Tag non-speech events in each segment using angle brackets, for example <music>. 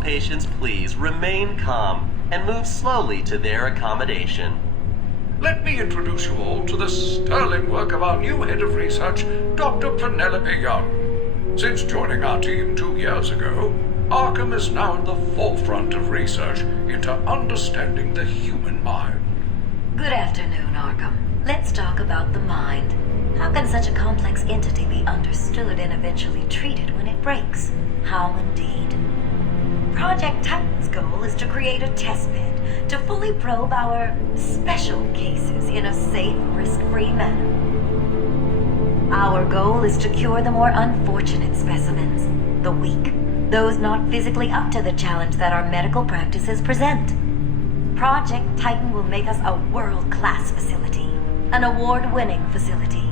patients please remain calm and move slowly to their accommodation. Let me introduce you all to the sterling work of our new head of research, Dr. Penelope Young. Since joining our team two years ago, Arkham is now at the forefront of research into understanding the human mind. Good afternoon, Arkham. Let's talk about the mind. How can such a complex entity be understood and eventually treated when it breaks? How indeed? Project Titan's goal is to create a testbed to fully probe our special cases in a safe, risk-free manner. Our goal is to cure the more unfortunate specimens, the weak, those not physically up to the challenge that our medical practices present. Project Titan will make us a world-class facility, an award-winning facility.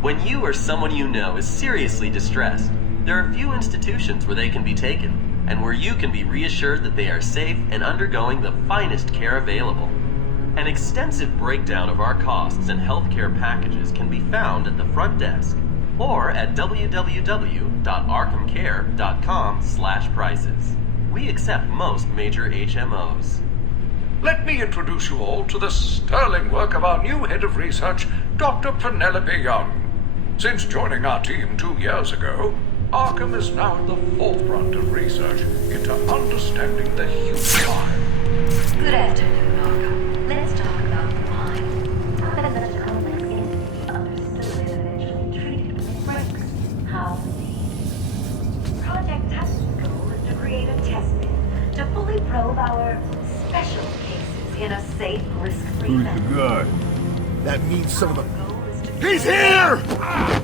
When you or someone you know is seriously distressed, there are few institutions where they can be taken, and where you can be reassured that they are safe and undergoing the finest care available. An extensive breakdown of our costs and healthcare packages can be found at the front desk or at www.arkhamcare.com/prices. We accept most major HMOs. Let me introduce you all to the sterling work of our new head of research, Dr. Penelope Young. Since joining our team two years ago, Arkham is now at the forefront of research into understanding the human mind. Good afternoon, Arkham. Let's talk about the mind. How can such a complex entity understood and eventually treated when it? How indeed? Project Titan's goal is to create a testbed to fully probe our special cases in a safe, risk-free Who's manner. the guy? That means some of the. goal is to He's here! fully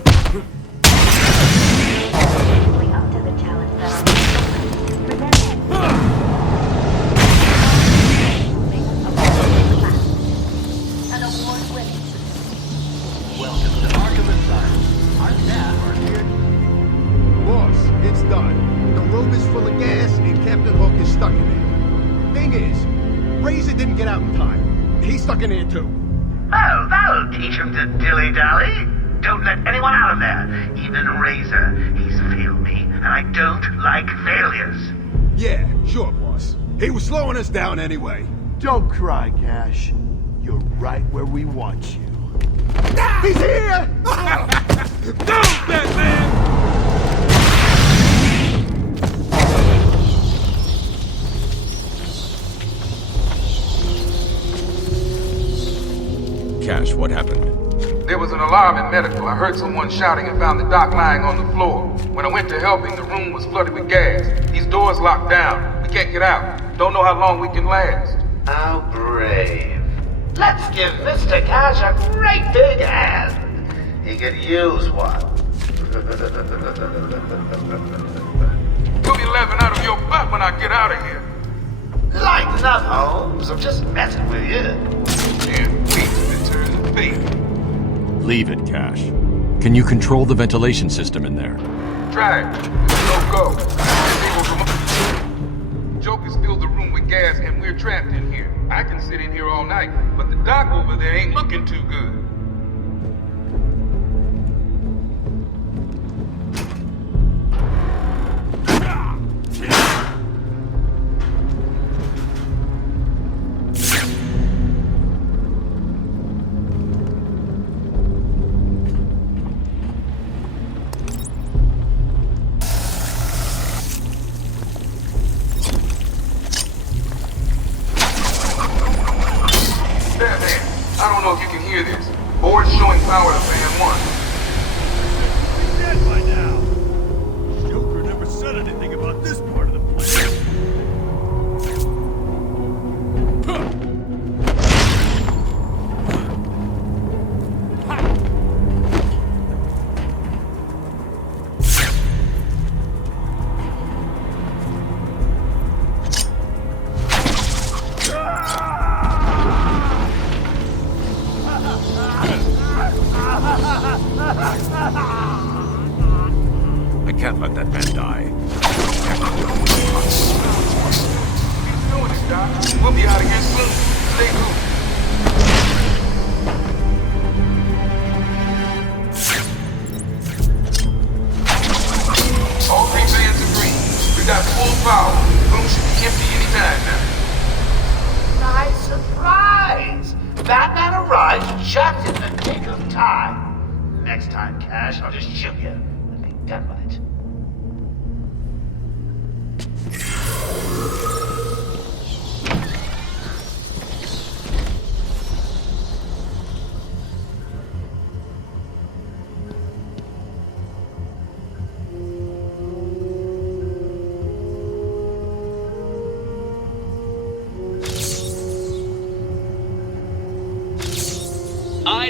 is gas and Captain Hook is stuck in there. Thing is, Razor didn't get out in time. He's stuck in there too. Oh, that'll teach him to dilly-dally. Don't let anyone out of there, even Razor. He's failed me, and I don't like failures. Yeah, sure, boss. He was slowing us down anyway. Don't cry, Cash. You're right where we want you. He's here! <laughs> Cash, what happened? There was an alarm in medical. I heard someone shouting and found the doc lying on the floor. When I went to help him, the room was flooded with gas. These doors locked down. We can't get out. Don't know how long we can last. How brave. Let's give Mr. Cash a great big hand. He could use one. We'll be laughing out of your butt when I get out of here. Lighten up, Holmes. I'm just messing with you. Damn beast Leave it, Cash. Can you control the ventilation system in there? Try it. No go. Joker's filled the room with gas and we're trapped in here. I can sit in here all night, but the doc over there ain't looking too good. I can't let that man die. We'll be out here soon. Stay.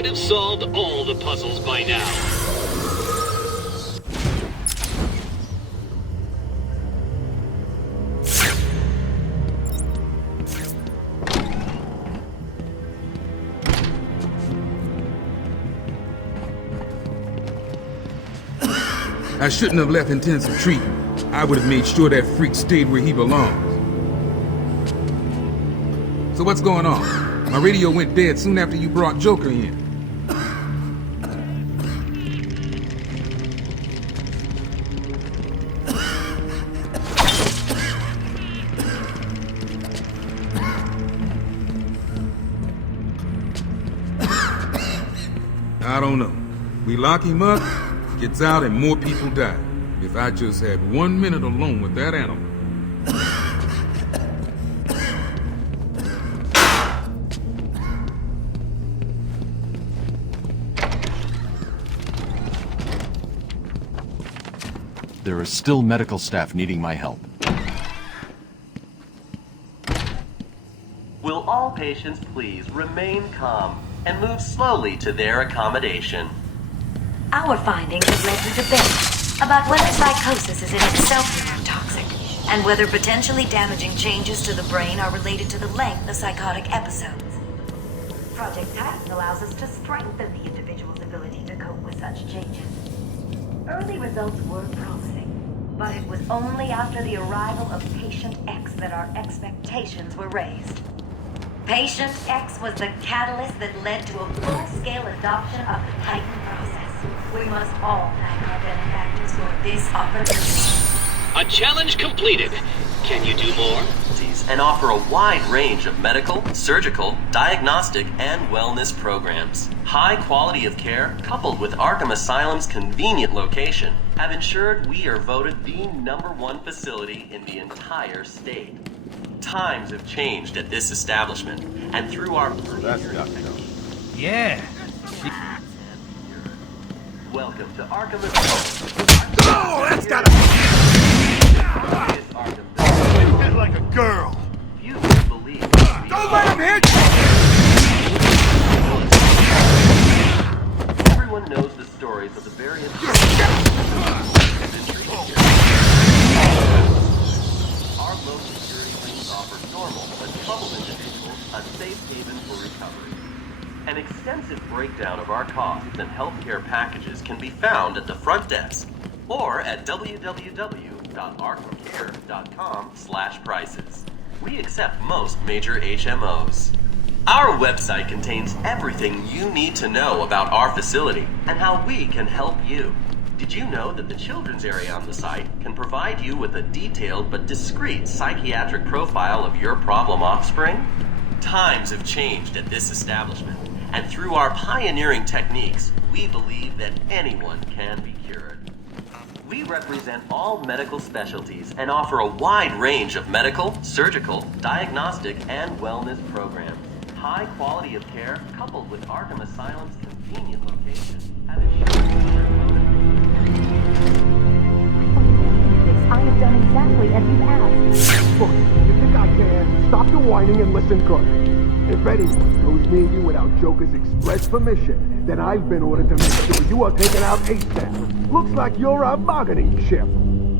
I'd have solved all the puzzles by now. I shouldn't have left intensive treatment. I would have made sure that freak stayed where he belongs. So what's going on? My radio went dead soon after you brought Joker in. I don't know. We lock him up, gets out, and more people die. If I just had one minute alone with that animal. There are still medical staff needing my help. Will all patients please remain calm and move slowly to their accommodation? Our findings have led to debate about whether psychosis is in itself neurotoxic and whether potentially damaging changes to the brain are related to the length of psychotic episodes. Project Task allows us to strengthen the individual's ability to cope with such changes. Early results were promising, but it was only after the arrival of Patient X that our expectations were raised. Patient X was the catalyst that led to a full-scale adoption of the Titan process. We must all thank our benefactors for this opportunity. A challenge completed. Can you do more? And offer a wide range of medical, surgical, diagnostic, and wellness programs. High quality of care, coupled with Arkham Asylum's convenient location, have ensured we are voted the number one facility in the entire state. Times have changed at this establishment, and through our That's Dr. Yeah. welcome to Arkham Oh, that's gotta Arkham hit like a girl. You would believe. Don't let him hit Everyone knows the stories of the various. Our low security rings offer normal but troubled individuals a safe haven for recovery. An extensive breakdown of our costs and healthcare packages can be found at the front desk or at www.arkhamcare.com/prices. We accept most major HMOs. Our website contains everything you need to know about our facility and how we can help you. Did you know that the children's area on the site can provide you with a detailed but discreet psychiatric profile of your problem offspring? Times have changed at this establishment, and through our pioneering techniques, we believe that anyone can be cured. We represent all medical specialties and offer a wide range of medical, surgical, diagnostic, and wellness programs. High quality of care, coupled with Arkham Asylum's convenient location, have ensured I have done exactly as you asked. Look, you think I care? Stop the whining and listen good. If anyone goes near you without Joker's express permission, then I've been ordered to make sure you are taken out ASAP. Looks like you're a bargaining chip.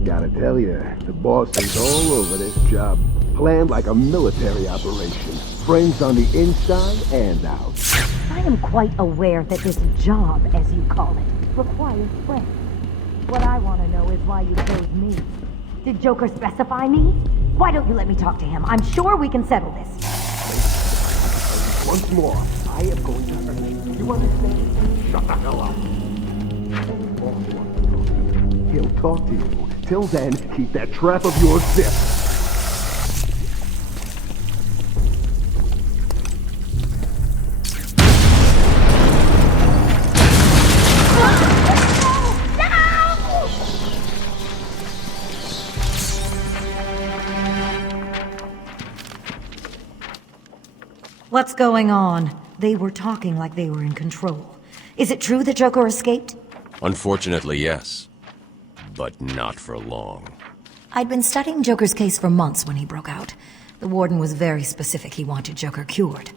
Gotta tell you, the boss is all over this job. Planned like a military operation. Friends on the inside and out. I am quite aware that this job, as you call it, requires friends. What I want to know is why you chose me. Did Joker specify me? Why don't you let me talk to him? I'm sure we can settle this. Once more, I am going to hurt you. You understand? Shut the hell up. He'll talk to you. Till then, keep that trap of yours zipped. What's going on? They were talking like they were in control. Is it true that Joker escaped? Unfortunately, yes. But not for long. I'd been studying Joker's case for months when he broke out. The warden was very specific he wanted Joker cured.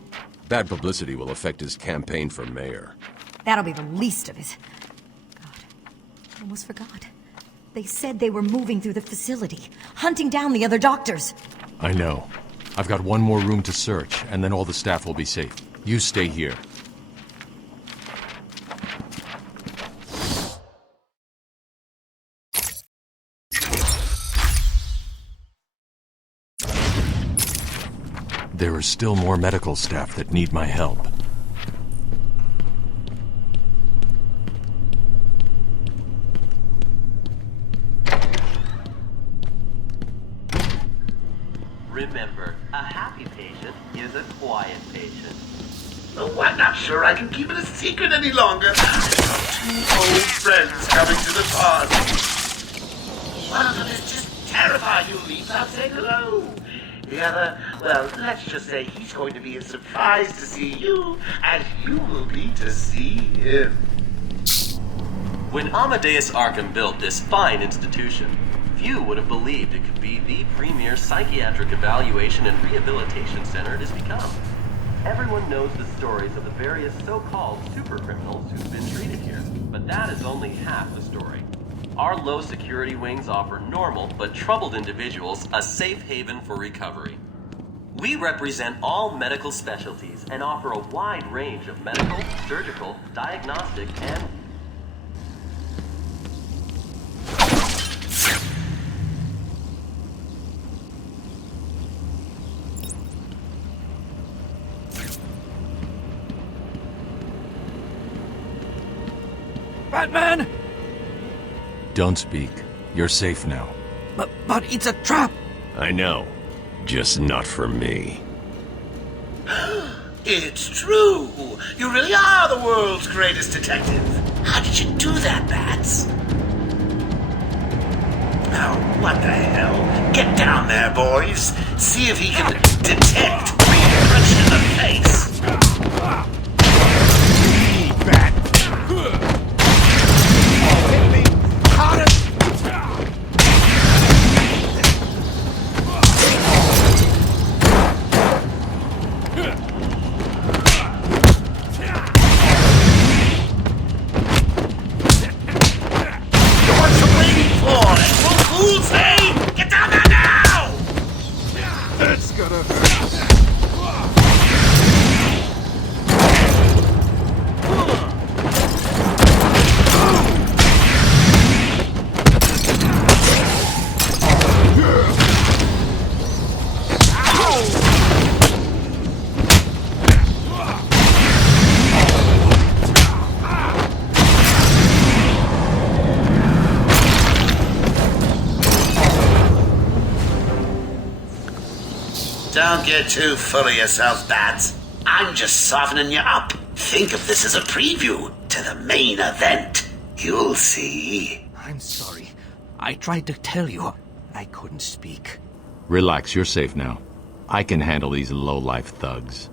Bad publicity will affect his campaign for mayor. That'll be the least of it. God, I almost forgot. They said they were moving through the facility, hunting down the other doctors. I know. I've got one more room to search, and then all the staff will be safe. You stay here. There are still more medical staff that need my help. Remember, a happy patient is a quiet patient. Oh, I'm not sure I can keep it a secret any longer. Two old friends coming to the party. One of them is just terrified you'll leave without saying hello. The other, well, let's just say he's going to be as surprised to see you as you will be to see him. When Amadeus Arkham built this fine institution, few would have believed it could be the premier psychiatric evaluation and rehabilitation center it has become. Everyone knows the stories of the various so-called super criminals who've been treated here, but that is only half the story. Our low security wings offer normal but troubled individuals a safe haven for recovery. We represent all medical specialties and offer a wide range of medical, surgical, diagnostic, and Don't speak. You're safe now. But, but it's a trap! I know. Just not for me. <gasps> It's true. You really are the world's greatest detective. How did you do that, Bats? Oh, what the hell? Get down there, boys. See if he can detect real punch in the face. Don't get too full of yourself, Bats. I'm just softening you up. Think of this as a preview to the main event. You'll see. I'm sorry. I tried to tell you. I couldn't speak. Relax, you're safe now. I can handle these low-life thugs.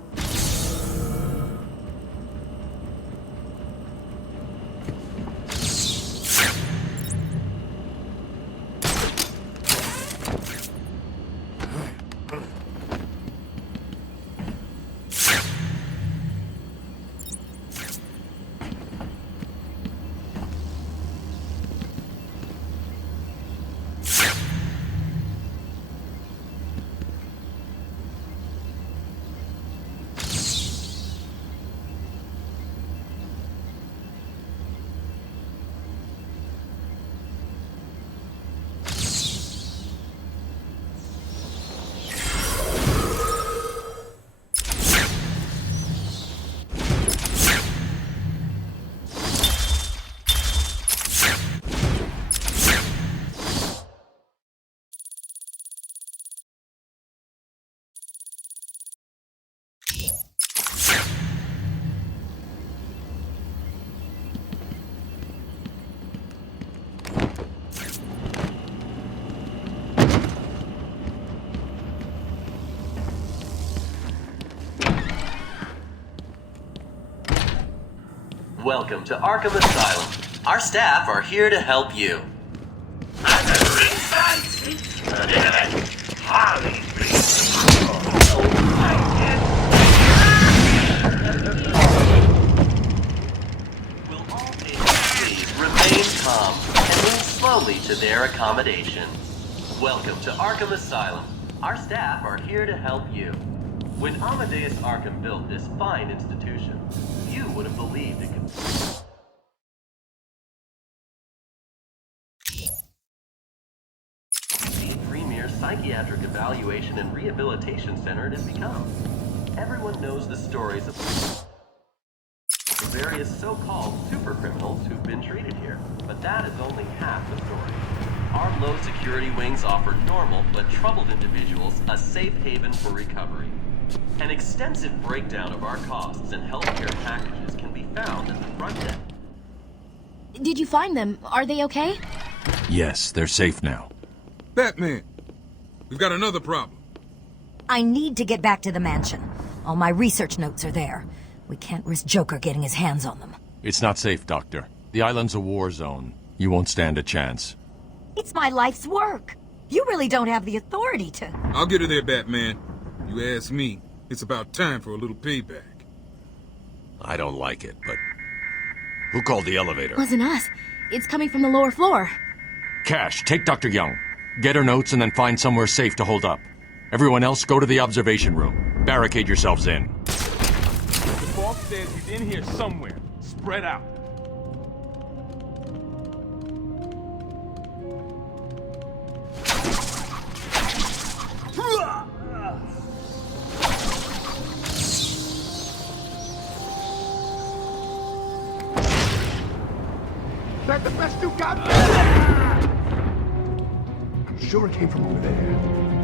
Welcome to Arkham Asylum. Our staff are here to help you. Will all remain calm and move slowly to their accommodation? Welcome to Arkham Asylum. Our staff are here to help you. When Amadeus Arkham built this fine institution, few would have believed it could. The premier psychiatric evaluation and rehabilitation center it has become. Everyone knows the stories of the various so-called super criminals who've been treated here, but that is only half the story. Our low security wings offer normal but troubled individuals a safe haven for recovery. An extensive breakdown of our costs and healthcare packages can be found at the front desk. Did you find them? Are they okay? Yes, they're safe now. Batman, we've got another problem. I need to get back to the mansion. All my research notes are there. We can't risk Joker getting his hands on them. It's not safe, Doctor. The island's a war zone. You won't stand a chance. It's my life's work. You really don't have the authority to. I'll get her there, Batman. You ask me, it's about time for a little payback. I don't like it, but... Who called the elevator? Wasn't us. It's coming from the lower floor. Cash, take Dr. Young. Get her notes and then find somewhere safe to hold up. Everyone else, go to the observation room. Barricade yourselves in. The boss says he's in here somewhere. Spread out. Best you got? I'm sure it came from over there.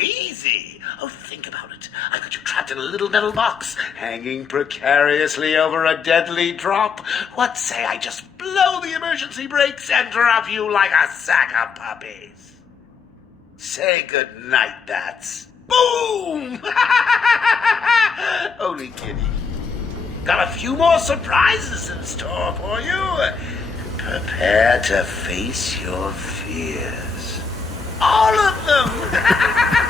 Easy. Oh, think about it. I've got you trapped in a little metal box, hanging precariously over a deadly drop. What say I just blow the emergency brakes and drop you like a sack of puppies? Say good night, bats. Boom! <laughs> Only kidding. Got a few more surprises in store for you. Prepare to face your fears. All of them! <laughs>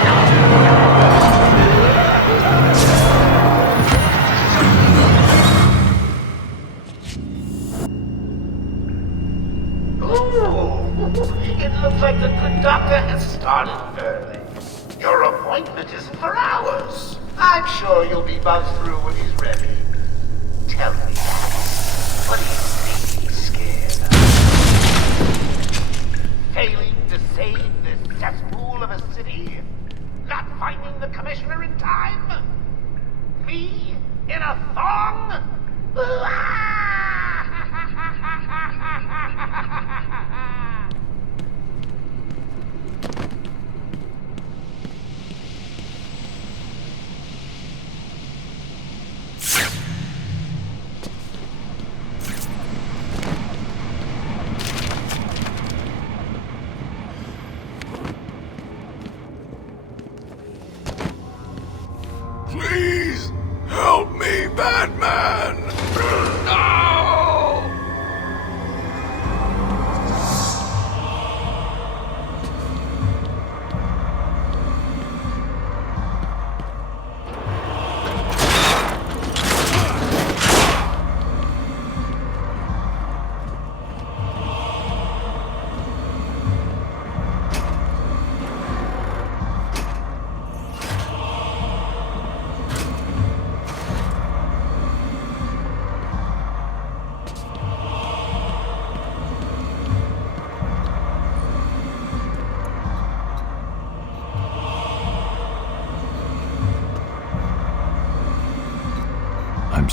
like the conductor has started early. Your appointment is for hours. I'm sure you'll be buzzed through when he's ready. Tell me, what do you think he's scared of? Failing to save this cesspool of a city? Not finding the commissioner in time? Me? In a thong? <laughs> Ah! <laughs>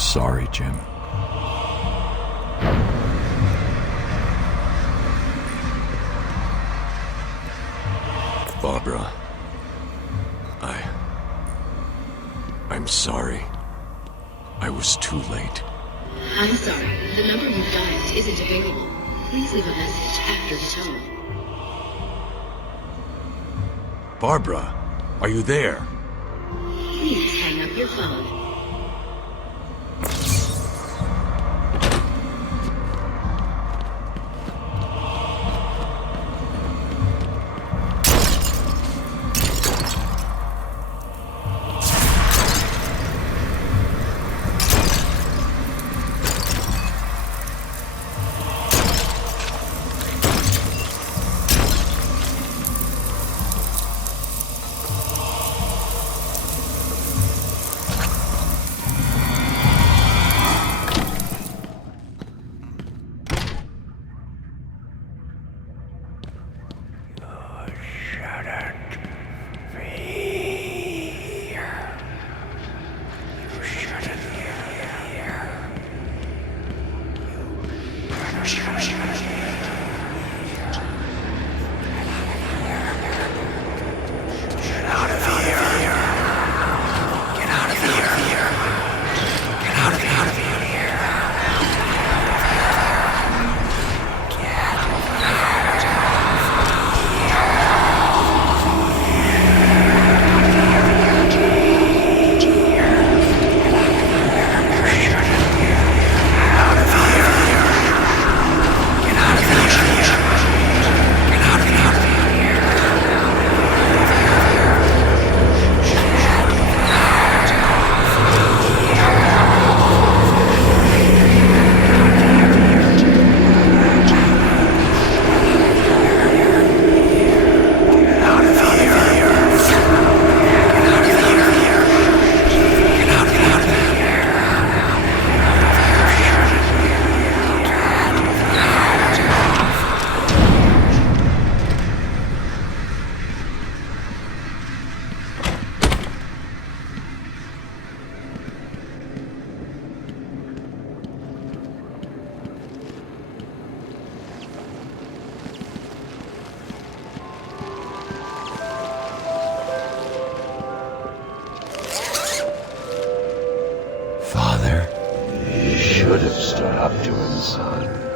sorry, Jim. Barbara. I. I'm sorry. I was too late. I'm sorry. The number you've dialed isn't available. Please leave a message after the tone. Barbara, are you there? Please hang up your phone. Father. Up to him, son.